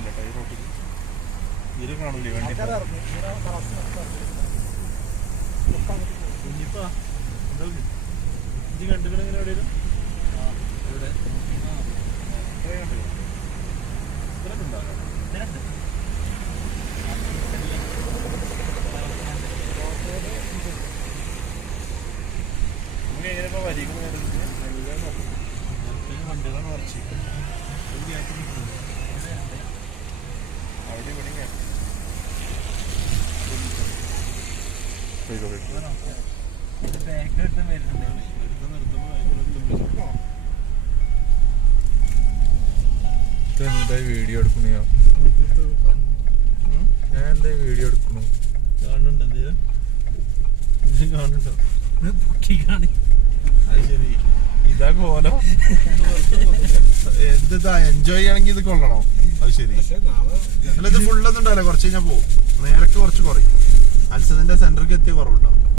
ആയില്ല ഈ റോട്ടിൽ തീരെ കാണൂലേ വണ്ടി കുഞ്ഞിപ്പാ എന്താ ഇഞ്ചി കണ്ടുപിടി എങ്ങനെ എവിടെയും ഇവിടെ ഇത്രയും ഉണ്ടാകാം നമുക്ക് എങ്ങനെയപ്പോ വരികൾ വണ്ടികളാണ് മറിച്ച് അവിടെ ഇവിടെ എന്താ വീഡിയോ എടുക്കണോ ഞാൻ എന്താ വീഡിയോ എടുക്കണു കാണുന്നുണ്ടോ എന്തേലും കാണുന്നുണ്ടോ അത് ശരി ഇതാ കോലം എന്താ എൻജോയ് ചെയ്യണമെങ്കിൽ ഇത് കൊള്ളണോ അത് ശരി അല്ല ഇത് ഫുള്ളൊന്നും ഉണ്ടാവില്ല കുറച്ച് കഴിഞ്ഞാൽ പോകും നേരക്ക് കുറച്ച് കുറയും മത്സ്യത്തിന്റെ സെന്ററിലേക്ക് എത്തിയ കുറവുണ്ടാവും